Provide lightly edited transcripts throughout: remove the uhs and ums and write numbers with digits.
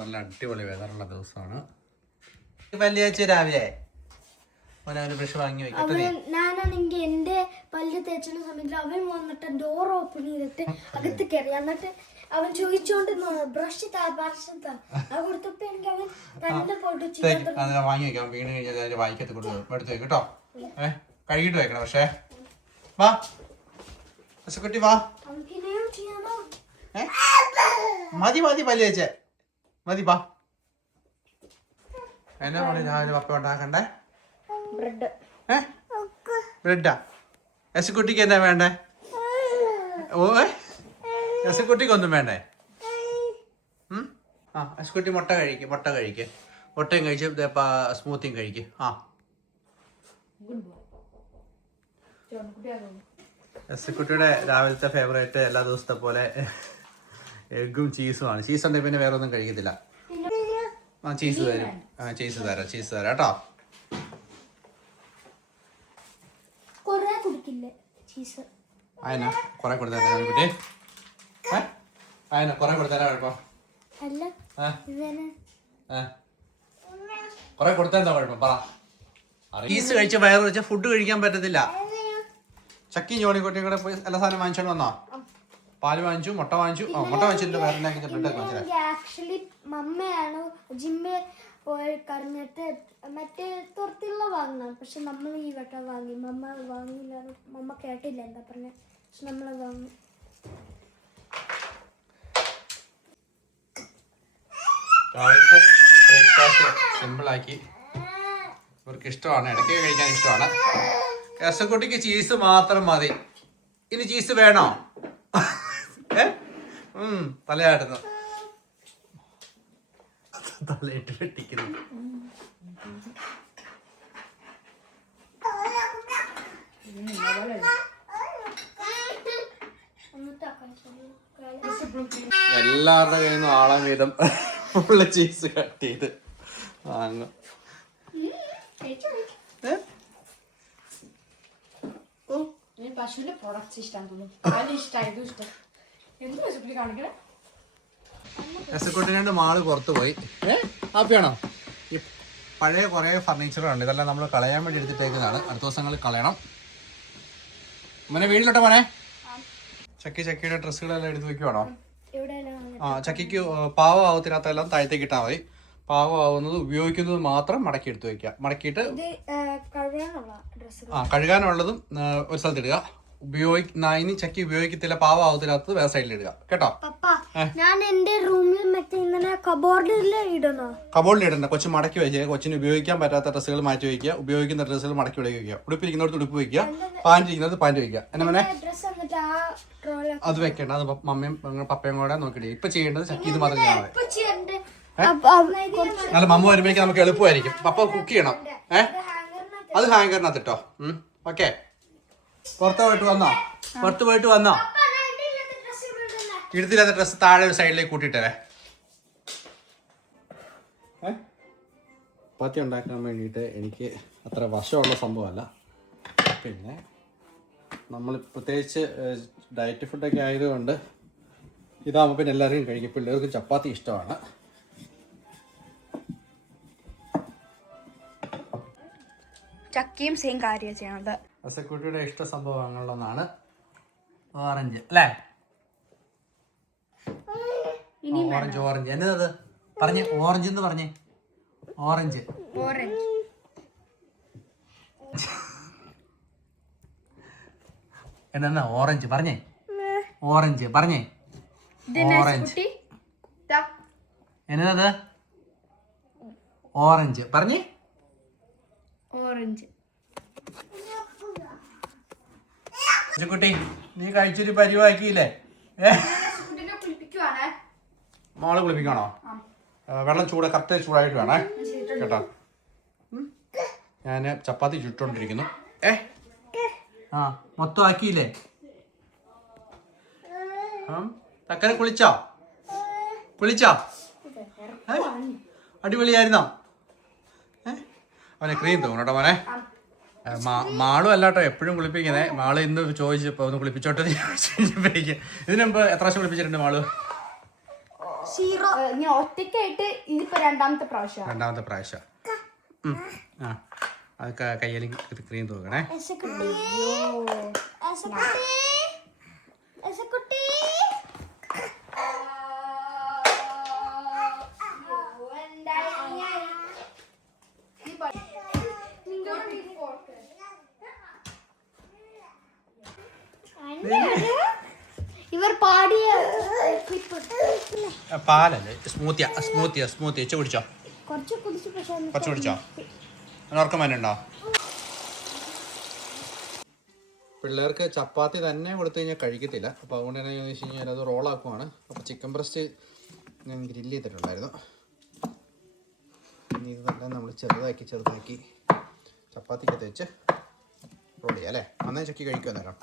നല്ല അടിപൊളി വെതറുള്ള ദിവസമാണ്. വെള്ളിയാഴ്ച രാവിലെ ഒരു ബ്രഷ് വാങ്ങി വെക്കട്ടെ. ഞാനാണെങ്കിൽ എന്റെ പല്ല് തേച്ചുന്ന സമയത്ത് അവൻ വന്നിട്ട് ഡോർ ഓപ്പൺ ചെയ്തിട്ട് അകത്ത് കയറി. എന്നിട്ട് അവൻ ചോദിച്ചോണ്ട് ബ്രഷ് കൊടുത്തപ്പോ എനിക്ക് അവൻ തന്നെ പോയിട്ട് വാങ്ങി വെക്കാം. വീണ് കഴിഞ്ഞാൽ വായിക്കത്ത് കൊണ്ട് എടുത്ത് വെക്കും കേട്ടോ. കഴുകിട്ട് വെക്കണം. പക്ഷേ വാ കുട്ടി വാ. മതി മതി പല്ലിയേച്ചേ മതി. വാ. എന്നാ പണി രാവിലെ പപ്പ ഉണ്ടാക്കണ്ടേ? ബ്രെഡാ? എസക്കുട്ടിക്ക് എന്നാ വേണ്ടേ? ഓ എസക്കുട്ടിക്ക് ഒന്നും വേണ്ടേ? എസക്കുട്ടി മുട്ട കഴിക്ക്. മുട്ടയും കഴിച്ച് സ്മൂത്തിയും കഴിക്ക്. എസക്കുട്ടിയുടെ രാവിലത്തെ ഫേവറേറ്റ് എല്ലാ ദിവസത്തെ പോലെ എഗ്ഗും ചീസുമാണ്. ചീസ് ഉണ്ടെങ്കിൽ പിന്നെ വേറെ ഒന്നും കഴിക്കത്തില്ല. ചീസ് തരും. ചീസ് തരാം കേട്ടോ. അയന കൊറേ കൊടുത്തരാ കുട്ടി. അയന കൊറേ കൊടുത്തരാ കുഴപ്പം. കൊറേ കൊടുത്താ കുഴപ്പം പറ. ചീസ് കഴിച്ച വയറ് വെച്ചാൽ ഫുഡ് കഴിക്കാൻ പറ്റത്തില്ല. ചക്കി ജോണിക്കുട്ടിയും കൂടെ പോയി എല്ലാ സാധനം വാങ്ങിച്ചോണ്ട് വന്നോ? പാല് വാങ്ങിച്ചു, മുട്ട വാങ്ങിച്ചു. മുട്ട വാങ്ങിച്ചിട്ട് ആക്ച്വലി മമ്മയാണ് ജിമ്മിൽ പോയി കറിഞ്ഞിട്ട് മറ്റേ തുറത്തുള്ള വാങ്ങണം. പക്ഷെ നമ്മൾ ഈ വട്ടം വാങ്ങി. മമ്മ വാങ്ങില്ല. മമ്മ കേട്ടില്ല എന്താ പറഞ്ഞ. പക്ഷെ നമ്മൾ വാങ്ങി. രാവിലത്തെ ബ്രേക്ക്ഫാസ്റ്റ് സിമ്പിളാക്കി. ഇവർക്ക് ഇഷ്ടമാണ്, ഇടയ്ക്ക് കഴിക്കാൻ ഇഷ്ടമാണ്. കസക്കുട്ടിക്ക് ചീസ് മാത്രം മതി. ഇനി ചീസ് വേണോ? തലയാടുന്നു. തലയിട്ട് വെട്ടിക്കുന്നു. എല്ലാവരുടെ കയ്യിൽ നിന്നും ആളാം വീതം ഉള്ള ചീസ് കട്ട് ചെയ്ത് വാങ്ങും. പശുവിന്റെ പ്രൊഡക്ട്സ് ഇഷ്ടം തോന്നുന്നു. എസക്കുട്ടിനെ മാള് പുറത്ത് പോയി. ഹാപ്പിയാണോ? ഈ പഴയ കുറേ ഫർണിച്ചറുണ്ട്. ഇതെല്ലാം നമ്മൾ കളയാൻ വേണ്ടി എടുത്തിട്ടേക്കുന്നതാണ്. അടുത്ത ദിവസങ്ങളിൽ കളയണം. മോനെ വീട്ടിലോട്ടെ മോനെ. ചക്കിയുടെ ഡ്രസ്സുകളെല്ലാം എടുത്ത് വെക്കുവാണോ? ചക്കിക്ക് പാവമാവത്തിനകത്തെല്ലാം താഴത്തേക്ക് ഇട്ടാൽ മതി. പാവമാവുന്നത് ഉപയോഗിക്കുന്നത് മാത്രം മടക്കി എടുത്ത് വെക്കുക. മടക്കിയിട്ട് കഴുകാനുള്ളതും ഒരു സ്ഥലത്ത് ഇടുക. ഇനി ചക്കി ഉപയോഗിക്കത്തില്ല പാവമാവത്തിനകത്ത് വേറെ സൈഡിൽ ഇടുക കേട്ടോ. ഞാൻ എന്റെ റൂമിൽ കബോർഡിൽ ഇടണ്ട. കൊച്ചു മടക്കി വെക്കുക. കൊച്ചിന് ഉപയോഗിക്കാൻ പറ്റാത്ത ഡ്രസ്സുകൾ മാറ്റി വയ്ക്കുക. ഉപയോഗിക്കുന്ന ഡ്രസ്സുകൾ മടക്കി വയ്ക്കുക. ഉടുപ്പിരിക്കുന്നവർക്ക് ഉടുപ്പ് വയ്ക്കുക. പാൻറ് ഇരിക്കുന്നത് പാൻറ് വയ്ക്കുക. എന്നെ മോനെ അത് വെക്കേണ്ട. അത് മമ്മയും പപ്പയും കൂടെ നോക്കിയിട്ട് ഇപ്പൊ ചെയ്യേണ്ടത് ചക്കി ഇത് മാത്രം ചെയ്യണം. നല്ല മമ്മ വരുമ്പോഴേക്കും നമുക്ക് എളുപ്പമായിരിക്കും. പപ്പ കുക്ക് ചെയ്യണം. അത് ഹാങ്കറിനകത്ത് ഇട്ടോ. ഓക്കെ. പുറത്ത് പോയിട്ട് വന്നോ? എടുത്തില്ലാത്ത ഡ്രസ്സ് താഴെ ഒരു സൈഡിലേക്ക് കൂട്ടിയിട്ടേ. ചപ്പാത്തി ഉണ്ടാക്കാൻ വേണ്ടിയിട്ട് എനിക്ക് അത്ര വശമുള്ള സംഭവമല്ല. പിന്നെ നമ്മൾ പ്രത്യേകിച്ച് ഡയറ്റ് ഫുഡൊക്കെ ആയതുകൊണ്ട് ഇതാകുമ്പോൾ പിന്നെ എല്ലാവരും കഴിക്കും. പിള്ളേർക്ക് ചപ്പാത്തി ഇഷ്ടമാണ്. ചക്കയും സെയിം കാര്യം ചെയ്യണത്. അസക്കുട്ടിയുടെ ഇഷ്ട സംഭവങ്ങളിലൊന്നാണ് ഓറഞ്ച് അല്ലേ? ഓറഞ്ച് എന്നതത് പറഞ്ഞേ. ഓറഞ്ച് എന്ന് പറഞ്ഞേ. ഓറഞ്ച് എന്നാ ഓറഞ്ച് പറഞ്ഞേ. ഓറഞ്ച് പറഞ്ഞേ. ഓറഞ്ച് എന്നതത്? ഓറഞ്ച് പറഞ്ഞേ. ഓറഞ്ച്. കുട്ടി നീ കഴിച്ചൊരു പരിവാക്കിയില്ലേ? മോളെ കുളിപ്പിക്കണോ? വെള്ളം കറക്റ്റ് ചൂടായിട്ട് വേണേ കേട്ടോ. ഞാൻ ചപ്പാത്തി ചുട്ടോണ്ടിരിക്കുന്നു. മൊത്തം ആക്കിയില്ലേ? തക്കനെ കുളിച്ചോ? അടിപൊളിയായിരുന്നോ? അവനെ ക്രീം തോന്നും കേട്ടോ മോനെ. മാളും അല്ലാട്ടോ എപ്പോഴും കുളിപ്പിക്കുന്നേ. മാള് ഇന്ന് ചോദിച്ചപ്പോ ഒന്ന് കുളിപ്പിച്ചോട്ടെ. ഇതിനു മുമ്പ് എത്ര പ്രാവശ്യം കുളിപ്പിച്ചിട്ടുണ്ട് മാള്? സീറോ ഞാൻ ഒറ്റയ്ക്കായിട്ട് ഇതിപ്പോ രണ്ടാമത്തെ പ്രാവശ്യം. ആ അത് കയ്യിൽ ക്രീം തൂക്കണേ. ഇവർ പാടിയ പാലല്ലേ സ്മൂത്തിയാ ഇച്ച കുടിച്ചോ, കുറച്ച് കുടിച്ചു. പക്ഷേ കുറച്ച് കുടിച്ചോ. ഉറക്കം വരുന്നുണ്ടോ? പിള്ളേർക്ക് ചപ്പാത്തി തന്നെ കൊടുത്തു കഴിഞ്ഞാൽ കഴിക്കത്തില്ല. അപ്പോൾ അതുകൊണ്ട് തന്നെ എന്ന് വെച്ച് കഴിഞ്ഞാൽ അത് റോളാക്കുവാണ്. അപ്പോൾ ചിക്കൻ ബ്രസ്റ്റ് ഞാൻ ഗ്രില്ല് ചെയ്തിട്ടുണ്ടായിരുന്നു. ഇനി ഇതെല്ലാം നമ്മൾ ചെറുതാക്കി ചപ്പാത്തിക്കകത്ത് വെച്ച് റോൾ ചെയ്യാം അല്ലേ? നന്നായി ചക്കി കഴിക്കുമോ നേരം?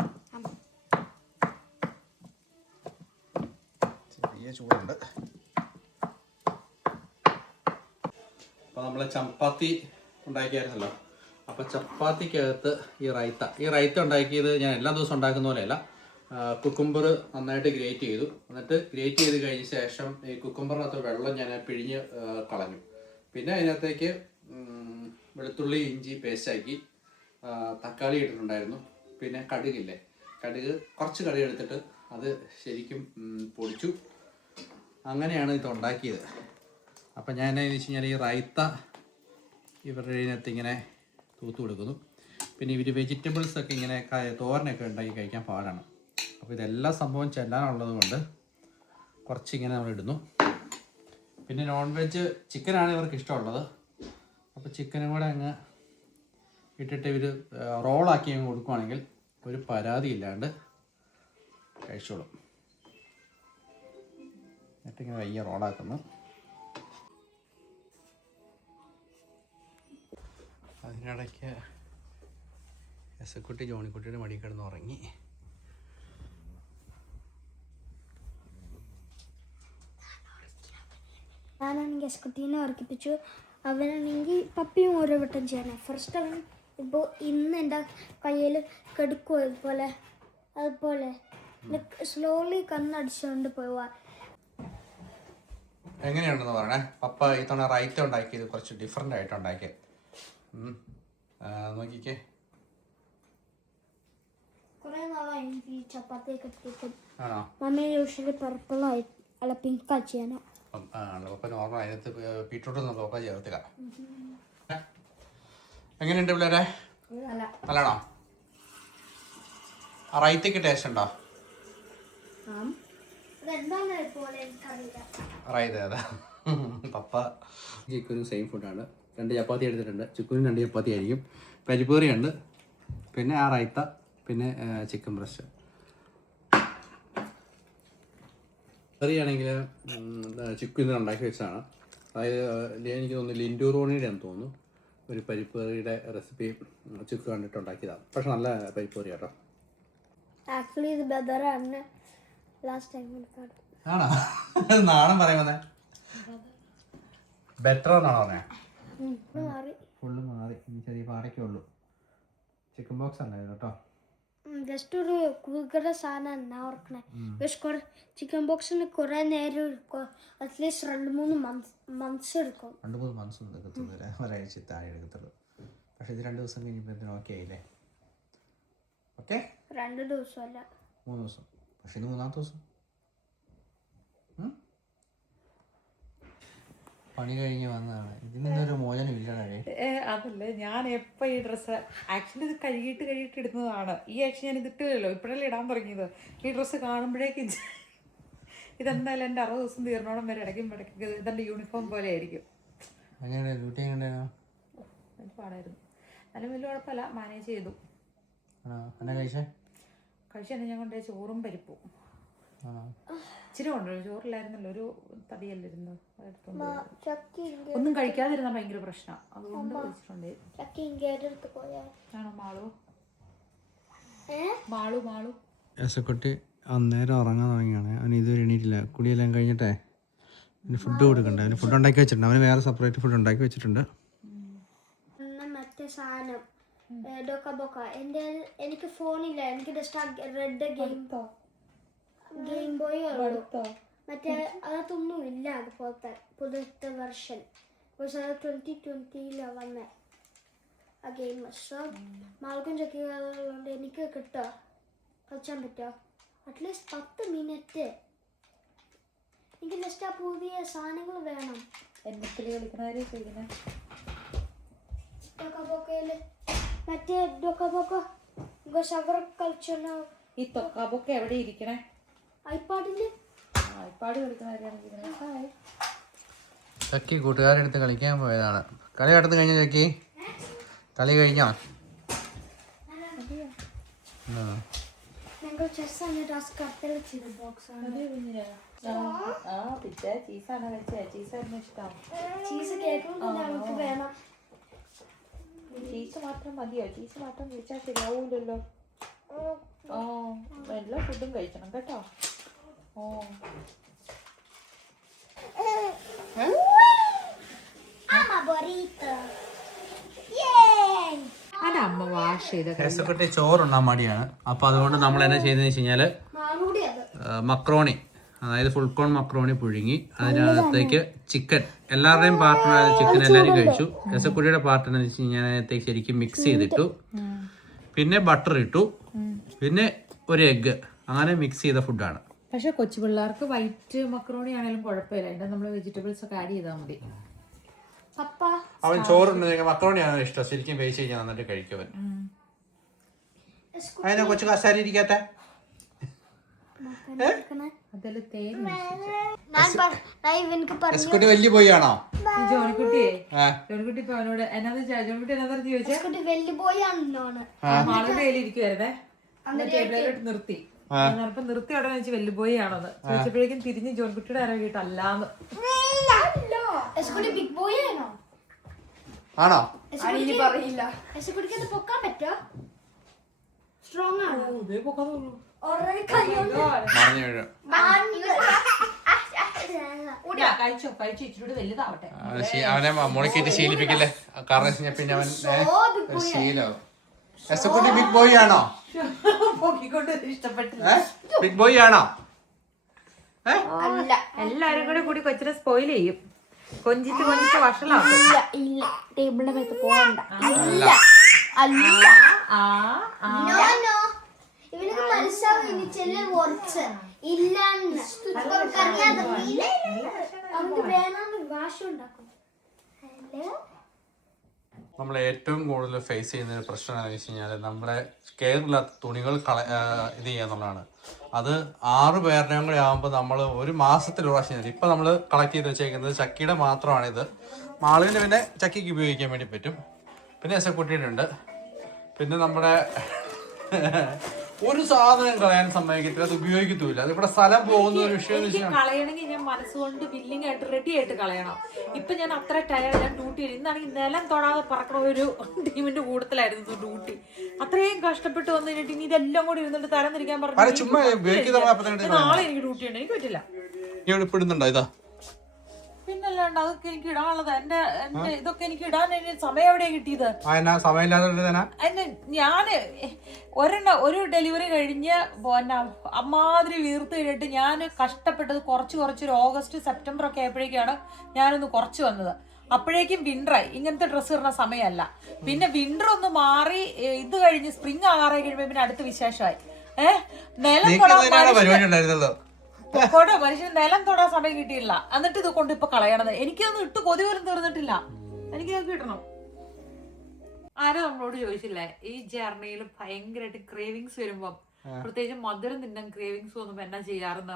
ചെറിയ ചൂടുണ്ട്. അപ്പോൾ നമ്മൾ ചപ്പാത്തി ഉണ്ടാക്കിയായിരുന്നല്ലോ. അപ്പോൾ ചപ്പാത്തിക്കകത്ത് ഈ റൈത്ത ഉണ്ടാക്കിയത് ഞാൻ എല്ലാ ദിവസവും ഉണ്ടാക്കുന്ന പോലെയല്ല. കുക്കുംബർ നന്നായിട്ട് ഗ്രേറ്റ് ചെയ്തു. എന്നിട്ട് ഗ്രേറ്റ് ചെയ്ത് കഴിഞ്ഞ ശേഷം ഈ കുക്കുംബറിനകത്ത് വെള്ളം ഞാൻ പിഴിഞ്ഞ് കളഞ്ഞു. പിന്നെ അതിനകത്തേക്ക് വെളുത്തുള്ളി ഇഞ്ചി പേസ്റ്റാക്കി, തക്കാളി ഇട്ടിട്ടുണ്ടായിരുന്നു. പിന്നെ കടുക് കുറച്ച് കടുക് എടുത്തിട്ട് അത് ശരിക്കും പൊടിച്ചു. അങ്ങനെയാണ് ഇത് ഉണ്ടാക്കിയത്. അപ്പം ഞാൻ എന്ന് വെച്ച് കഴിഞ്ഞാൽ ഈ റൈത്ത ഇവരുടെ ഇതിനകത്ത് ഇങ്ങനെ തൂത്ത് കൊടുക്കുന്നു. പിന്നെ ഇവർ വെജിറ്റബിൾസൊക്കെ ഇങ്ങനെ തോരനൊക്കെ ഉണ്ടാക്കി കഴിക്കാൻ പാടാണ്. അപ്പോൾ ഇതെല്ലാം സംഭവം ചെല്ലാനുള്ളത് കൊണ്ട് കുറച്ചിങ്ങനെ നമ്മൾ ഇടുന്നു. പിന്നെ നോൺ വെജ് ചിക്കനാണ് ഇവർക്ക് ഇഷ്ടമുള്ളത്. അപ്പോൾ ചിക്കനും കൂടെ അങ്ങ് ഇട്ടിട്ട് ഇവർ റോളാക്കി അങ്ങ് കൊടുക്കുവാണെങ്കിൽ ഒരു പരാതി ഇല്ലാണ്ട് കഴിച്ചോളും. എന്നിട്ടിങ്ങനെ വയ്യ റോളാക്കുന്നു. അതിനിടയ്ക്ക് എസക്കുട്ടി ജോണിക്കുട്ടിയുടെ മടി കിടന്ന് ഉറങ്ങി. ഞാനാണെങ്കിൽ എസ്കുട്ടീനെ ഉറക്കിപ്പിച്ചു. അവനാണെങ്കിൽ പപ്പിയും ഓരോ വട്ടം ചെയ്യണേ. ഫസ്റ്റ് അവൻ ഇപ്പോൾ ഇന്ന് എൻ്റെ കയ്യിൽ കെടുക്കുമോ അതുപോലെ സ്ലോലി കണ്ണടിച്ചുകൊണ്ട് പോവാ. എങ്ങനെയുണ്ടെന്ന് പറയണേ. പപ്പ ഇത്തവണ റൈത്ത ഉണ്ടാക്കിയത് കുറച്ച് ഡിഫറെൻ്റ് ആയിട്ട് ഉണ്ടാക്കിയത്. നോക്കിക്കേ. കുറേ നാളായി എനിക്ക് ഈ ചപ്പാത്തി കിട്ടിയിട്ട്. ആണോ? മമ്മി യൂഷ്വലി പർപ്പിളായി അല്ല പിങ്കാ ചെയ്യാനോ. പപ്പ നോർമൽ അതിനകത്ത് ബീട്രൂട്ടൊന്നും പപ്പ ചേർത്തില്ല. എങ്ങനെയുണ്ട് പിള്ളേരെ? നല്ലതാണോ? ആ റൈത്തയ്ക്ക് ടേസ്റ്റ് ഉണ്ടോ? റൈത്ത അതാ. പപ്പ ചിക്കുനും സെയിം ഫുഡാണ്. 2 ചപ്പാത്തി എടുത്തിട്ടുണ്ട്. ചിക്കുനും 2 ചപ്പാത്തി ആയിരിക്കും. പരിപ്പേറി ഉണ്ട്, പിന്നെ ആ റൈത്ത, പിന്നെ ചിക്കൻ ബ്രസ്റ്റ്. കറിയാണെങ്കിൽ ചിക്കൻ ഇന്ന് ഉണ്ടാക്കി വെച്ചതാണ്. അതായത് എനിക്ക് തോന്നുന്നു ലിൻഡു റോണിയുടെ ആണെന്ന് തോന്നുന്നു. ഒരു പരിപ്പേറിയുടെ റെസിപ്പി ചിക്കൻ കണ്ടിട്ട് ഉണ്ടാക്കിയതാണ്. പക്ഷെ നല്ല പരിപ്പേറി കേട്ടോ. ആക്ച്വലി ഇത് ബദറാണ്. ലാസ്റ്റ് ടൈം ആണോ? നാണം പറയുന്നേ ബെറ്റർ എന്നാണോ പറഞ്ഞേ? ഫുള്ള് മാറി. ഇനി ചെറിയ പാടൊക്കെ ഉള്ളൂ. ചിക്കൻ ബോക്സ് ഉണ്ടായിരുന്നു കേട്ടോ. ജസ്റ്റ് ഒരു കുറുകയുടെ സാധനം ഞാൻ ഓർക്കണേ. പക്ഷെ ചിക്കൻ ബോക്സിന് കുറേ നേരം എടുക്കും. അറ്റ്ലീസ്റ്റ് 2-3 മന്ത്സ് എടുക്കും. 2-3 മന്ത്സ് ഒന്നും എടുക്കത്തുള്ളൂ. ഒരാഴ്ച താഴെ എടുക്കത്തുള്ളൂ. പക്ഷെ ഇത് 2 ദിവസം കഴിഞ്ഞപ്പോൾ ഓക്കെ ആയില്ലേ? ഓക്കെ 2 ദിവസമല്ല 3 ദിവസം. പക്ഷെ ഇത് 3-ാമത്തെ ദിവസം പണി കഴിഞ്ഞ് വന്നതാണ്. ഇതിനൊരു മോചനം ഇല്ലടേ. അതല്ലേ, ഞാൻ എപ്പോൾ ഈ ഡ്രസ്സ് ആക്ച്വലി ഇത് കഴുകിയിട്ട് ഇടുന്നതാണ്. ഈ ആഴ്ച ഞാൻ ഇത് ഇട്ടില്ലല്ലോ, ഇപ്പോഴല്ലേ ഇടാൻ തുടങ്ങിയത്. ഈ ഡ്രസ്സ് കാണുമ്പോഴേക്കും ഇതെന്തായാലും എൻ്റെ 60 ദിവസം തീർന്നോളം വരെ ഇടയ്ക്കും ഇതെൻ്റെ യൂണിഫോം പോലെ ആയിരിക്കും. അങ്ങനെ ഡ്യൂട്ടി എങ്ങനെയാണോ? എനിക്ക് പാടായിരുന്നു. നല്ല വലിയ കുഴപ്പമില്ല, മാനേജ് ചെയ്തു. കഴിച്ച ഞാൻ കൊണ്ടുപോയി ചോറും പരിപ്പും. ഇച്ചിരി കൊണ്ടുപോയി, ചോറില്ലായിരുന്നല്ലോ, ഒരു തടിയല്ലിരുന്നു. ഒന്നും കഴിക്കാതിരുന്ന ഭയങ്കര പ്രശ്നം. അതുകൊണ്ട് കഴിച്ചിട്ടുണ്ടേ. ആണോ? മാളു എസക്കുട്ടി അന്നേരം ഉറങ്ങാൻ തുടങ്ങിയാണ്. അവന് ഇതുവരെ എണീറ്റില്ല. കുടിയെല്ലാം കഴിഞ്ഞിട്ടേ അവന് ഫുഡ് കൊടുക്കണ്ടേ. അവന് ഫുഡ് ഉണ്ടാക്കി വെച്ചിട്ടുണ്ട്. അവന് വേറെ സെപ്പറേറ്റ് ഫുഡ് ഉണ്ടാക്കി വെച്ചിട്ടുണ്ട്. മറ്റേ സാധനം എനിക്ക് ഫോണില്ല. എനിക്ക് ജസ്റ്റ് റെഡ് ഗെയിം ബോയ് മറ്റേ അതൊന്നും ഇല്ല അതുപോലത്തെ പുതിയത്തെ വെർഷൻ. പക്ഷെ അത് 2020 വന്നേ ആ ഗെയിം. സോ മാൾക്കും ചെക്കുകളുണ്ട്. എനിക്ക് കിട്ടോ കളിച്ചാൻ പറ്റുമോ? At least 10 minute. എനിക്ക് ജസ്റ്റ് ആ പുതിയ സാധനങ്ങൾ വേണം. എന്നത്തിൽ കളിക്കുന്നവരെ ചെയ്യുന്നത് ഡൊക്കബൊക്കയില് മറ്റേ ഡൊക്കബൊക്ക ഷവർ കളിച്ചോ. ഈ തൊക്കാബൊക്കെ എവിടെ ഇരിക്കണേ? ഐപാഡില് ഐപാഡ് കളിക്കുന്നവരെയാണ്. ചക്കി കൂട്ടുകാരുടെ അടുത്ത് കളിക്കാൻ പോയതാണ്. കളി നടന്നു കഴിഞ്ഞോ ചക്കി? കളി കഴിഞ്ഞോ? ഞങ്ങൾ ചെസ് ആണ് ടാസ്ക് ചെയ്ത ബോക്സ് ആണ്. ചീസാണ് വെച്ചേ. ചീസായിരുന്നു ഇഷ്ടം. ചീസ് കേൾക്കുമ്പോൾ ഞങ്ങൾക്ക് വേണം. ചീസ് മാത്രം മതിയോ? ചീസ് മാത്രം കഴിച്ചാൽ ശരിയാവൂലല്ലോ. ഓ എല്ലാ ഫുഡും കഴിക്കണം കേട്ടോ. ഓ അതെ അമ്മ വാഷ് ചെയ്ത ചോറുണ്ണാൻ മടിയാണ്. അപ്പൊ അതുകൊണ്ട് നമ്മൾ എന്നാ ചെയ്തെന്ന് വെച്ച് കഴിഞ്ഞാല് മക്രോണി, അതായത് ഫുൾ കോൺ മക്രോണി പുഴുങ്ങി അതിനകത്തേക്ക് ചിക്കൻ, എല്ലാവരുടെയും പാർട്ടിനായ ചിക്കൻ എല്ലാവരും കഴിച്ചു. രസക്കുട്ടിയുടെ പാർട്ടിനെന്ന് വെച്ച് കഴിഞ്ഞാൽ അതിനകത്തേക്ക് ശരിക്കും മിക്സ് ചെയ്തിട്ടു. പിന്നെ ബട്ടർ ഇട്ടു. പിന്നെ ഒരു എഗ്ഗ്. അങ്ങനെ മിക്സ് ചെയ്ത ഫുഡാണ്. പക്ഷെ കൊച്ചു പിള്ളേർക്ക് വൈറ്റ് മക്രോണി ആണെങ്കിലും കുഴപ്പമില്ല. അതിന്റെ നമ്മള് വെജിറ്റബിൾസ് ഒക്കെ ആഡ് ചെയ്താൽ മതി. അവൻ ചോറുണ്ട് മക്രോണിയാണ് ഇഷ്ടം. ശരിക്കും വേവിച്ച് കഴിഞ്ഞാൽ നന്നായിട്ട് കഴിക്കും അവൻ. അതിനെ കൊച്ചു കസാര ഇരിക്കാത്ത വലിയ പോയി ആണോ ജോണിക്കുട്ടിയെ? ജോണിക്കുട്ടി ഇപ്പൊ അവനോട് ജോണിക്കുട്ടി എന്നാ ചോദിച്ചാൽ മാളുടെ കയ്യിൽ ഇരിക്കുവായിരുന്നേ. ടേബിളിലോട്ട് നിർത്തി. അപ്പൊ നിർത്തി ഉടനെ വെച്ച് വെല്ലുപോയി ആണോന്ന് ചോദിച്ചപ്പോഴേക്കും തിരിഞ്ഞ് ജോൺകുട്ടിയുടെ ആരോ കേട്ടോ അല്ലാന്ന്. ബിഗ് ബോയ് ആണോ? ആണോ? പറയില്ല. പൊക്കാൻ പറ്റോ? സ്ട്രോങ് ആണോ? കഴിച്ചോ കഴിച്ചു ഇച്ചിരി വലുതാവട്ടെ. അവനെ മുളക്കിട്ട് ശീലിപ്പിക്കില്ലേ? കാരണം പിന്നെ അവൻ ശീലമാവും. രസക്കുട്ടി ബിഗ് ബോയ് ആണോ? ഇഷ്ടപ്പെട്ടില്ല. ബിഗ് ബോയ് ആണോ? എല്ലാരും കൂടി കൊച്ചിനെ സ്പോയിൽ ചെയ്യും. കൊഞ്ചിച്ച് കൊഞ്ചിച്ച് വഷളാക്കും. ടേബിളിന്റെ മേത്ത് പോകണ്ട. ഇവനക്ക് മനസ്സിലാവും ഇനി ചെല്ലൽ കുറച്ച് ഇല്ലാന്ന് അറിയാതെ അവർക്ക് വേണമെന്ന് ഭാഷ ഉണ്ടാക്കും. നമ്മൾ ഏറ്റവും കൂടുതൽ ഫേസ് ചെയ്യുന്ന ഒരു പ്രശ്നം എന്താണെന്ന് വെച്ച് കഴിഞ്ഞാൽ നമ്മുടെ കെയറില്ലാത്ത തുണികൾ ഇത് ചെയ്യാന്നുള്ളതാണ്. അത് 6 പേരുടെയും കൂടി ആകുമ്പോൾ നമ്മൾ ഒരു മാസത്തിൽ ഒരു പ്രാവശ്യം ചെയ്യും. ഇപ്പം നമ്മൾ കളക്ട് ചെയ്ത് വെച്ചേക്കുന്നത് ചക്കിയുടെ മാത്രമാണിത്. മാളുവിന് പിന്നെ ചക്കിക്ക് ഉപയോഗിക്കാൻ വേണ്ടി പറ്റും. പിന്നെ എസക്കുട്ടിയുടെ ഉണ്ട്. പിന്നെ നമ്മുടെ ഒരു സാധനം കളയാൻ സമ്മതിക്കത്തില്ല, അത് ഉപയോഗിക്കത്തുമില്ല. അത് ഇവിടെ സ്ഥലം പോകുന്ന ഒരു വിഷയം കളയണമെങ്കിൽ ഞാൻ മനസ്സുകൊണ്ട് വില്ലിങ് ആയിട്ട് റെഡി ആയിട്ട് കളയണം. ഇപ്പൊ ഞാൻ അത്ര ടയർഡ്, ഞാൻ ഡ്യൂട്ടി ഇന്നാണെങ്കിൽ നിലം തൊടാതെ പറക്കണ ഒരു ടീമിന്റെ കൂട്ടത്തിലായിരുന്നു ഡ്യൂട്ടി. അത്രയും കഷ്ടപ്പെട്ട് വന്നു കഴിഞ്ഞിട്ട് ഇനി ഇതെല്ലാം കൂടി ഇരുന്നിട്ട് തരംതിരിക്കാൻ പറഞ്ഞു. നാളെ എനിക്ക് ഡ്യൂട്ടി ഉണ്ട്, എനിക്ക് പറ്റില്ല. ഇതാ പിന്നല്ലാണ്ട് അതൊക്കെ എനിക്ക് ഇടാനുള്ളത്. എന്റെ ഇതൊക്കെ എനിക്ക് ഇടാൻ സമയം എവിടെയാ കിട്ടിയത്? ഞാന് ഒരു ഡെലിവറി കഴിഞ്ഞ് അമ്മാതിരി വീർത്ത് കഴിഞ്ഞിട്ട് ഞാൻ കഷ്ടപ്പെട്ടത് കുറച്ചൊരു ഓഗസ്റ്റ് സെപ്റ്റംബർ ഒക്കെ ആയപ്പോഴേക്കാണ് ഞാനൊന്ന് കുറച്ച് വന്നത്. അപ്പോഴേക്കും വിന്ററായി. ഇങ്ങനത്തെ ഡ്രസ്സ് ഇടുന്ന സമയമല്ല. പിന്നെ വിന്റർ ഒന്ന് മാറി ഇത് കഴിഞ്ഞ് സ്പ്രിങ് ആറായി കഴിയുമ്പോ പിന്നെ അടുത്ത വിശേഷമായി. മനുഷ്യന് നിലം തൊടാൻ സമയം കിട്ടിയില്ല. എന്നിട്ട് ഇത് കൊണ്ട് ഇപ്പൊ കളയണത്. എനിക്കൊന്നും ഇട്ട് കൊതി പോലും തീർന്നിട്ടില്ല. എനിക്കത് കിട്ടണം. ആരും നമ്മളോട് ചോദിച്ചില്ലേ ഈ ജേർണിയിൽ ഭയങ്കരമായിട്ട് ക്രേവിങ്സ് വരുമ്പോ, പ്രത്യേകിച്ച് മധുരം തിന്നാൻ ക്രേവിങ്സ് വന്നപ്പോ എന്നാ ചെയ്യാറുന്ന?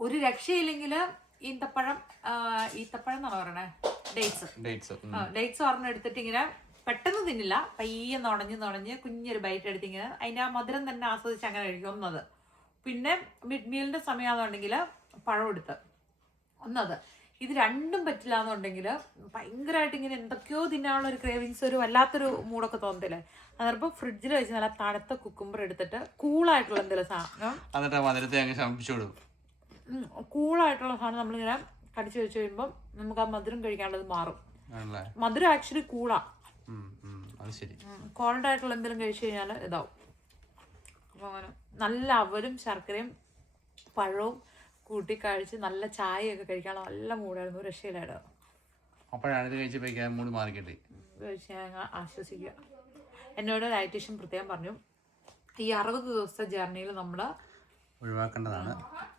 ഒരു രക്ഷയില്ലെങ്കില് ഈത്തപ്പഴം എന്നാണ് പറയണേ, ഡേറ്റ്സ് ഒരെണ്ണം എടുത്തിട്ട് ഇങ്ങനെ പെട്ടെന്ന് തിന്നില്ല, പയ്യെ നുണഞ്ഞ് കുഞ്ഞൊരു ബൈറ്റ് എടുത്തിങ്ങനെ അതിന്റെ ആ മധുരം തന്നെ ആസ്വദിച്ച് അങ്ങനെ കഴിക്കും. ഒന്നത്. പിന്നെ മിഡ് മീലിന്റെ സമയമാണെന്നുണ്ടെങ്കിൽ പഴം എടുത്ത് ഒന്നത്. ഇത് രണ്ടും പറ്റില്ല എന്നുണ്ടെങ്കിൽ ഭയങ്കരമായിട്ട് ഇങ്ങനെ എന്തൊക്കെയോ തിന്നാനുള്ള ഒരു ക്രേവിങ്സ്, ഒരു വല്ലാത്തൊരു മൂടൊക്കെ തോന്നത്തില്ലേ? അതപ്പോൾ ഫ്രിഡ്ജിൽ വെച്ച് നല്ല തണുത്ത കുക്കുംബർ എടുത്തിട്ട് കൂളായിട്ടുള്ള എന്തെങ്കിലും സാധനം, കൂളായിട്ടുള്ള സാധനം നമ്മളിങ്ങനെ കടിച്ചു വെച്ച് കഴിയുമ്പോൾ നമുക്ക് ആ മധുരം കഴിക്കാനുള്ളത് മാറും. മധുരം ആക്ച്വലി കൂളാ. കോൾഡ് ആയിട്ടുള്ള എന്തെങ്കിലും കഴിച്ചു കഴിഞ്ഞാൽ ഇതാവും. അപ്പോൾ അങ്ങനെ നല്ല അവലും ശർക്കരയും പഴവും കൂട്ടി കഴിച്ച് നല്ല ചായയൊക്കെ കഴിക്കാനുള്ള നല്ല മൂടായിരുന്നു, രക്ഷയിലായിരുന്നു. അപ്പോഴാണ് ഇത് കഴിച്ചപ്പോഴേക്കും മൂടി മാറിക്കട്ടെ. കഴിച്ച് ഞാൻ ആശ്വസിക്കുക. എന്നോട് ഡയറ്റീഷ്യൻ പ്രത്യേകം പറഞ്ഞു ഈ 60 ദിവസത്തെ ജേർണിയിൽ നമ്മൾ ഒഴിവാക്കേണ്ടതാണ്.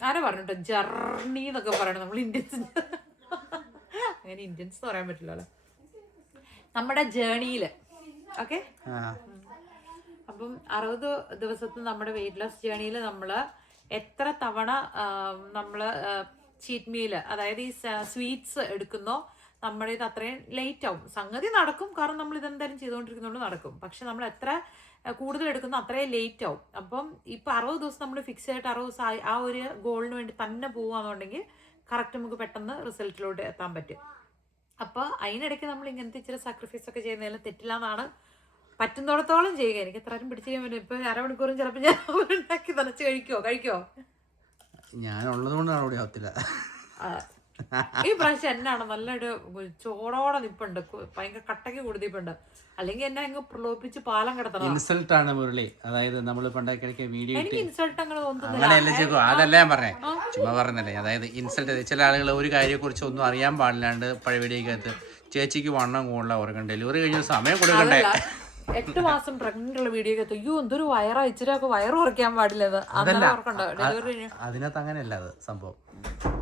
ആരാ പറഞ്ഞിട്ടോ ജർണി എന്നൊക്കെ പറയണം നമ്മൾ ഇന്ത്യൻസ്. അങ്ങനെ ഇന്ത്യൻസ് പറയാൻ പറ്റില്ലല്ലോ. നമ്മുടെ ജേർണിയിൽ ഓക്കെ. അപ്പം 60 ദിവസത്തെ നമ്മുടെ വെയിറ്റ് ലോസ് ജേർണിയിൽ നമ്മൾ എത്ര തവണ നമ്മൾ ചീറ്റ് മീല്, അതായത് ഈ സ്വീറ്റ്സ് എടുക്കുന്നോ, നമ്മുടെ ഇത് അത്രയും ലേറ്റ് ആവും. സംഗതി നടക്കും, കാരണം നമ്മൾ ഇതെന്തായാലും ചെയ്തുകൊണ്ടിരിക്കുന്നതുകൊണ്ട് നടക്കും. പക്ഷെ നമ്മൾ എത്ര കൂടുതൽ എടുക്കുന്നോ അത്രയും ലേറ്റ് ആവും. അപ്പം ഇപ്പം 60 ദിവസം നമ്മൾ ഫിക്സ് ആയിട്ട് 60 ദിവസം ആ ഒരു ഗോളിന് വേണ്ടി തന്നെ പോവുകയാണെന്നുണ്ടെങ്കിൽ കറക്റ്റ് നമുക്ക് പെട്ടെന്ന് റിസൾട്ടിലോട്ട് എത്താൻ പറ്റും. അപ്പോൾ അതിനിടയ്ക്ക് നമ്മൾ ഇങ്ങനത്തെ ഇച്ചിരി സാക്രിഫൈസ് ഒക്കെ ചെയ്യുന്നതിൽ തെറ്റില്ല എന്നാണ്. പറ്റുന്നിടത്തോളം ചെയ്യുക. എനിക്ക് എത്രയും പിടിച്ച് ചെയ്യാൻ പറ്റും. ഇപ്പം അരമണിക്കൂറും ചിലപ്പോൾ ഞാൻ ഉണ്ടാക്കി തനച്ച് കഴിക്കുമോ? ഞാനുള്ളത് കൊണ്ടാണ് അവിടെ ആവത്തില്ല. ഈ പ്രാവശ്യം എന്നാണ് നല്ലൊരു ചോടോടെ നിപ്പുണ്ട്, ഭയങ്കര കട്ടയ്ക്ക് കൊടുത്തിപ്പുണ്ട്. അല്ലെങ്കിൽ എന്നെ അങ്ങ് പ്രലോഭിപ്പിച്ച് പാലം കിടത്തണം. ഇൻസൾട്ട് ആണ് മുരളി. അതായത് നമ്മൾ പണ്ടൊക്കെ വീഡിയോ എനിക്ക് ഇൻസൾട്ട് അങ്ങനെ തോന്നുന്നില്ല. അങ്ങനെയല്ല ചേക്കോ, അതല്ല ഞാൻ പറഞ്ഞേ, ചുമ്മാ പറഞ്ഞല്ലേ. അതായത് ഇൻസൾട്ട്, ചില ആളുകൾ ഒരു കാര്യത്തെക്കുറിച്ച് ഒന്നും അറിയാൻ പാടില്ലാണ്ട് പഴയ വീഡിയോക്കകത്ത് ചേച്ചിക്ക് വണ്ണം കൂടുതൽ ഓർക്കണം, ഡെലിവറി കഴിഞ്ഞ സമയം കൊടുക്കണ്ടേ. 8 മാസം പ്രഗ്നന്റ് ഉള്ള വീഡിയോ ഒക്കെ അയ്യോ എന്തൊരു വയറാ, ഇച്ചിരിയൊക്കെ വയറ് കുറയ്ക്കാൻ പാടില്ലത്. അതിനകത്ത് അങ്ങനെയല്ല അത് സംഭവം.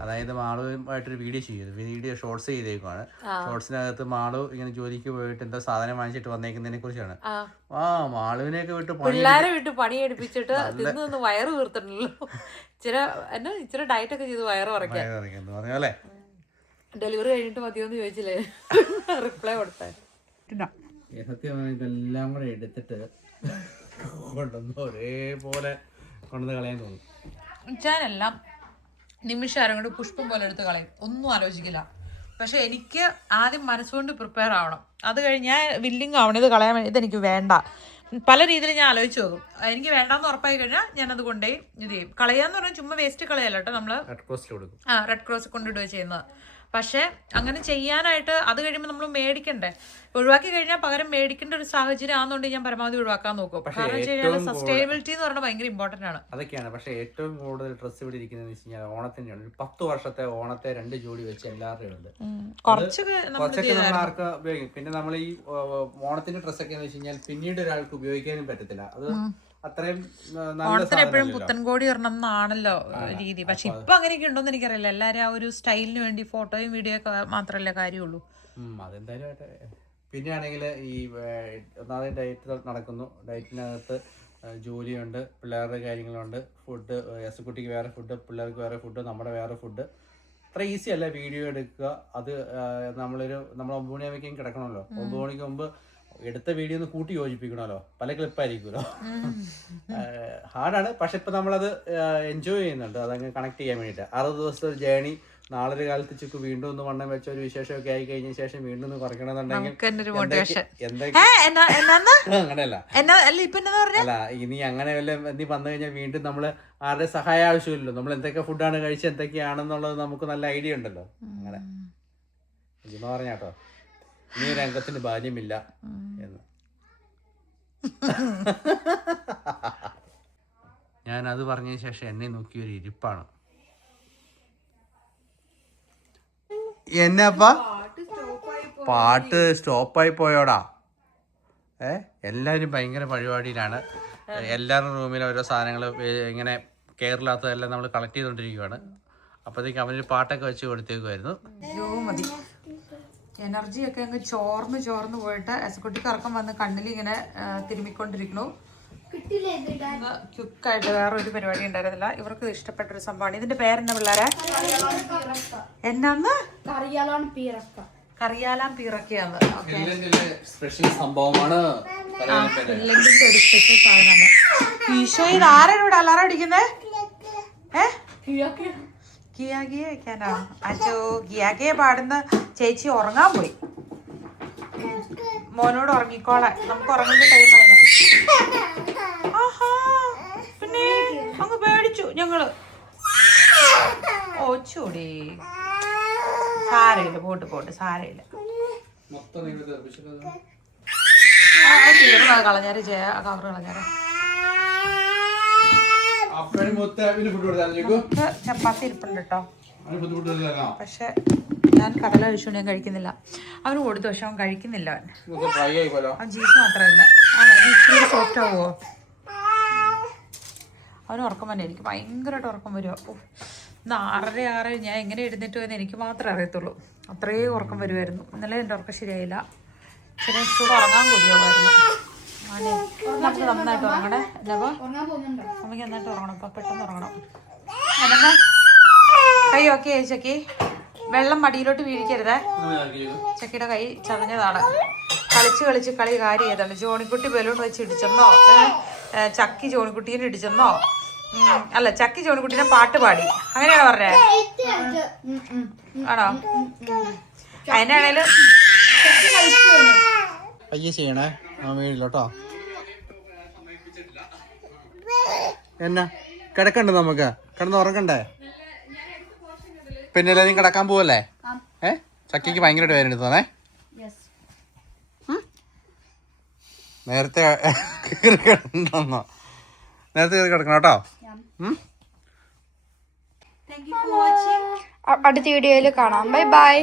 അതായത് മാളുമായിട്ടൊരു വീഡിയോ ഷോർട്സ് ചെയ്തേക്കുവാണ്. ഷോർട്സിനകത്ത് മാളു ഇങ്ങനെ ജോലിക്ക് പോയിട്ട് എന്താ സാധനം വാങ്ങിച്ചിട്ട് വന്നേക്കുന്നതിനെ കുറിച്ചാണ്. മാളുവിനെയൊക്കെ വിട്ട് പിള്ളേരെ വിട്ട് പണി എടുപ്പിച്ചിട്ട് തിന്ന് വയറ് വീർത്തിട്ടുണ്ടല്ലോ. ഇച്ചിരി ഡയറ്റ് ഒക്കെ ചെയ്ത് വയറ് കുറയ്ക്കാൻ. പറഞ്ഞല്ലേ ഡെലിവറി കഴിഞ്ഞിട്ട് മതിയോന്ന് ചോദിച്ചില്ലേ, റിപ്ലൈ കൊടുത്താൽ. സത്യമാണ്. ഇതെല്ലാം കൂടെ എടുത്തിട്ട് കൊണ്ടുവന്ന് ഒരേപോലെ കൊണ്ടുവന്ന് കളയാൻ തോന്നും. ഞാനെല്ലാം നിമിഷം കൊണ്ട് പുഷ്പം പോലെ എടുത്ത് കളയും, ഒന്നും ആലോചിക്കില്ല. പക്ഷെ എനിക്ക് ആദ്യം മനസ്സുകൊണ്ട് പ്രിപ്പയർ ആവണം. അത് കഴിഞ്ഞാൽ വില്ലിങ് ആവണം ഇത് കളയാൻ വേണ്ടി. ഇതെനിക്ക് വേണ്ട, പല രീതിയിൽ ഞാൻ ആലോചിച്ച് നോക്കും. എനിക്ക് വേണ്ടാന്ന് ഉറപ്പായി കഴിഞ്ഞാൽ ഞാനത് കൊണ്ടുപോയി ഇത് ചെയ്യും. കളയാന്ന് പറഞ്ഞാൽ ചുമ്മാ വേസ്റ്റ് കളയല്ല കേട്ടോ, നമ്മൾ റെഡ് ക്രോസ് കൊണ്ടിടുക ചെയ്യുന്നത്. പക്ഷെ അങ്ങനെ ചെയ്യാനായിട്ട് അത് കഴിയുമ്പോൾ നമ്മൾ മേടിക്കണ്ടേ. ഒഴിവാക്കി കഴിഞ്ഞാൽ പകരം മേടിക്കേണ്ട ഒരു സാഹചര്യം ആണെന്നുണ്ടെങ്കിൽ ഞാൻ പരമാവധി ഒഴിവാക്കാൻ നോക്കും. കാരണം വെച്ച് കഴിഞ്ഞാൽ സസ്റ്റൈനബിലിറ്റി എന്ന് പറഞ്ഞാൽ ഭയങ്കര ഇമ്പോർട്ടന്റ് ആണ്. അതൊക്കെയാണ്. പക്ഷെ ഏറ്റവും കൂടുതൽ ഡ്രസ്സ് ഇവിടെ ഇരിക്കുന്നതെന്ന് വെച്ച് കഴിഞ്ഞാൽ ഓണത്തിൻ്റെയാണ്. 10 വർഷത്തെ ഓണത്തെ 2 ജോഡി വെച്ച് എല്ലാവരുടെയും ഉണ്ട്. കുറച്ചൊക്കെ നമ്മൾ ആർക്ക് ഉപയോഗിക്കും. പിന്നെ നമ്മൾ ഈ ഓണത്തിന്റെ ഡ്രസ്സൊക്കെ എന്ന് വെച്ച് കഴിഞ്ഞാൽ പിന്നീട് ഒരാൾക്ക് ഉപയോഗിക്കാനും പറ്റത്തില്ല. അത് അത്രയും എപ്പോഴും പുത്തൻകോടി ഇടണം എന്നാണല്ലോ രീതി. പക്ഷെ ഇപ്പൊ അങ്ങനെയൊക്കെ ഉണ്ടോന്ന് എനിക്കറിയില്ല. എല്ലാരും ആ ഒരു സ്റ്റൈലിന് വേണ്ടി ഫോട്ടോയും വീഡിയോ ഒക്കെ മാത്രമല്ലേ കാര്യമുള്ളൂ. അതെന്തായാലും. പിന്നെ ആണെങ്കിൽ ഈ ഒന്നാമത് ഡയറ്റ് നടക്കുന്നു. ഡയറ്റിനകത്ത് ജോലിയുണ്ട്, പിള്ളേരുടെ കാര്യങ്ങളുണ്ട്, ഫുഡ്, എസ്കുട്ടിക്ക് വേറെ ഫുഡ്, പിള്ളേർക്ക് വേറെ ഫുഡ്, നമ്മുടെ വേറെ ഫുഡ്. അത്ര ഈസി അല്ല വീഡിയോ എടുക്കുക. അത് നമ്മൾ 9 മണിയാകുമ്പോഴേക്കും കിടക്കണമല്ലോ. 9 മണിക്ക് മുമ്പ് എടുത്ത വീഡിയോ ഒന്ന് കൂട്ടി യോജിപ്പിക്കണമല്ലോ. പല ക്ലിപ്പായിരിക്കുമല്ലോ. ഹാർഡാണ്. പക്ഷെ ഇപ്പം നമ്മളത് എൻജോയ് ചെയ്യുന്നുണ്ട്. അതങ്ങ് കണക്ട് ചെയ്യാൻ വേണ്ടിയിട്ട്. 60 ദിവസത്തെ ഒരു ജേണി. നാളൊരു കാലത്ത് ചുക്ക് വീണ്ടും ഒന്ന് വണ്ണം വെച്ച ഒരു വിശേഷമൊക്കെ ആയി കഴിഞ്ഞ ശേഷം വീണ്ടും ഒന്ന് കുറയ്ക്കണമെന്നുണ്ടെങ്കിൽ അങ്ങനെയല്ല. അല്ല, ഇനി അങ്ങനെ വല്ല നീ വന്നു കഴിഞ്ഞാൽ വീണ്ടും നമ്മള് ആരുടെ സഹായം ആവശ്യമില്ലല്ലോ. നമ്മൾ എന്തൊക്കെ ഫുഡാണ് കഴിച്ചത്, എന്തൊക്കെയാണെന്നുള്ളത് നമുക്ക് നല്ല ഐഡിയ ഉണ്ടല്ലോ. അങ്ങനെ ജിമ പറഞ്ഞാട്ടോ, നീ രംഗത്തിന് ബാല്യമില്ല എന്ന്. ഞാൻ അത് പറഞ്ഞതിന് ശേഷം എന്നെ നോക്കിയൊരു ഇരിപ്പാണ്. എന്നപ്പാ പാട്ട് സ്റ്റോപ്പായി പോയോടാ? എല്ലാവരും ഭയങ്കര പരിപാടിയിലാണ്. എല്ലാവരുടെ റൂമിലും ഓരോ സാധനങ്ങൾ ഇങ്ങനെ കെയറില്ലാത്തതെല്ലാം നമ്മൾ കളക്ട് ചെയ്തുകൊണ്ടിരിക്കുകയാണ്. അപ്പോഴത്തേക്ക് അവനൊരു പാട്ടൊക്കെ വെച്ച് കൊടുത്തേക്കുമായിരുന്നു. മതി എനർജി ഒക്കെ അങ്ങ് ചോർന്ന് പോയിട്ട് എസ്കുട്ടിക്ക് ഇറക്കം വന്ന് കണ്ണിൽ ഇങ്ങനെ തിരുമ്മിക്കൊണ്ടിരിക്കണു. ക്യുക്കായിട്ട് വേറെ ഒരു പരിപാടി ഉണ്ടായിരുന്നില്ല. ഇവർക്ക് ഇഷ്ടപ്പെട്ടൊരു സംഭവമാണ്. ഇതിന്റെ പേരെന്താ പിള്ളേരെ? എന്നാന്ന്? കറിയാലാം പീറക്കയാന്ന്. സ്പെഷ്യൽ സംഭവമാണ്. ഫിൻലൻഡിന്റെ ഒരു സ്പെഷ്യൽ സാധനമാണ്. ഈശോ, ഇത് ആരാണ് ഇവിടെ അലാറം അടിക്കുന്നേ? ഗിയാഗിയെ വെക്കാനോ? അച്ചോ, ഗിയാഗിയെ പാടുന്ന ചേച്ചി ഉറങ്ങാൻ പോയി. മോനോട് ഉറങ്ങിക്കോളാൻ, നമുക്ക് ഉറങ്ങുന്ന ടൈമാണ്. ആഹാ, പിന്നെ അങ്ങ് പേടിച്ചു ഞങ്ങള്. ഓച്ചൂടി, സാരയില്ല, പോട്ട് സാരയില്ല. കളഞ്ഞാര് കവറ് കളഞ്ഞാര്. അപ്പഴ് മുത്തേ ഫുഡ് കൊടുത്താൽ നമുക്ക് ചപ്പാത്തി ഇരിപ്പുണ്ട് കേട്ടോ. ഫുഡ് കൊടുത്താൽ പക്ഷെ ഞാൻ കടല കഴിച്ചുകൊണ്ട് ഞാൻ കഴിക്കുന്നില്ല. അവന് കൊടുത്തു, പക്ഷെ അവൻ കഴിക്കുന്നില്ല. അവൻ ജീസ് മാത്രമല്ല. ഇച്ചിരി സോഫ്റ്റ് ആവുമോ? അവന് ഉറക്കം തന്നെ. എനിക്ക് ഭയങ്കരമായിട്ട് ഉറക്കം വരുമോ. ഇന്ന് 6:30 ഞാൻ എങ്ങനെ എഴുന്നേറ്റ് പോയെന്ന് എനിക്ക് മാത്രമേ അറിയത്തുള്ളൂ. അത്രയും ഉറക്കം വരുമായിരുന്നു. ഇന്നലെ എൻ്റെ ഉറക്കം ശരിയായില്ല. ശരി, ചൂട് ഉറങ്ങാൻ കൂടിയായിരുന്നു. നമുക്ക് നന്നായിട്ട് ഉറങ്ങണേ. എന്നപ്പോ അമ്മയ്ക്ക് നന്നായിട്ട് ഉറങ്ങണം. അപ്പം പെട്ടെന്ന് ഉറങ്ങണം. എന്നപ്പോ കൈ ഓക്കെ ചക്കി. വെള്ളം മടിയിലോട്ട് വീഴിക്കരുതേ. ചക്കിയുടെ കൈ ചതഞ്ഞതാണ്. കളിച്ച് കളി കാര്യം ചെയ്താണ്. ജോണിക്കുട്ടി ബലൂൺ വെച്ച് ഇടിച്ചെന്നോ, ചക്കി ജോണിക്കുട്ടീനെ ഇടിച്ചെന്നോ, അല്ല ചക്കി ജോണിക്കുട്ടീനെ പാട്ട് പാടി, അങ്ങനെയാണോ പറഞ്ഞേ? ആണോ? അതിനാണേലും പയ്യെ ചെയ്യണേ. വീടിലോട്ടോ. എന്നാ കിടക്കണ്ട്, നമുക്ക് കിടന്ന് ഉറങ്ങണ്ടേ? പിന്നെ എല്ലാവരും കിടക്കാൻ പോവല്ലേ? ചക്കിക്ക് ഭയങ്കരമായിട്ട് വേദന എടുത്തേ. നേരത്തെ കിടന്നോ? നേരത്തെ കിടക്കണം കേട്ടോ. അടുത്ത വീഡിയോയിൽ കാണാം. Bye bye.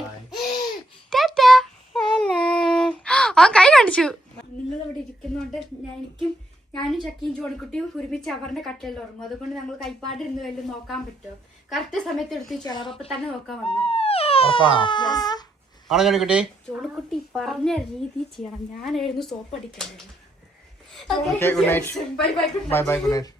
അവൻ കൈ കാണിച്ചു. നിങ്ങളിവിടെ ഇരിക്കുന്നോണ്ട് ഞാനും ചക്കിയും ജോണിക്കുട്ടിയും ഒരുമിച്ച് അവരുടെ കട്ടിലിൽ ഉറങ്ങും. അതുകൊണ്ട് ഞങ്ങൾ കൈപ്പാടിരുന്ന് വല്ലതും നോക്കാൻ പറ്റുമോ? കറക്റ്റ് സമയത്ത് എടുത്ത് വെച്ചാൽ അപ്പൊ തന്നെ നോക്കാൻ വന്നു. ജോണിക്കുട്ടി പറഞ്ഞ രീതി ചെയ്യണം. ഞാനായിരുന്നു സോപ്പ് അടിക്കുന്നത്. Bye bye good night.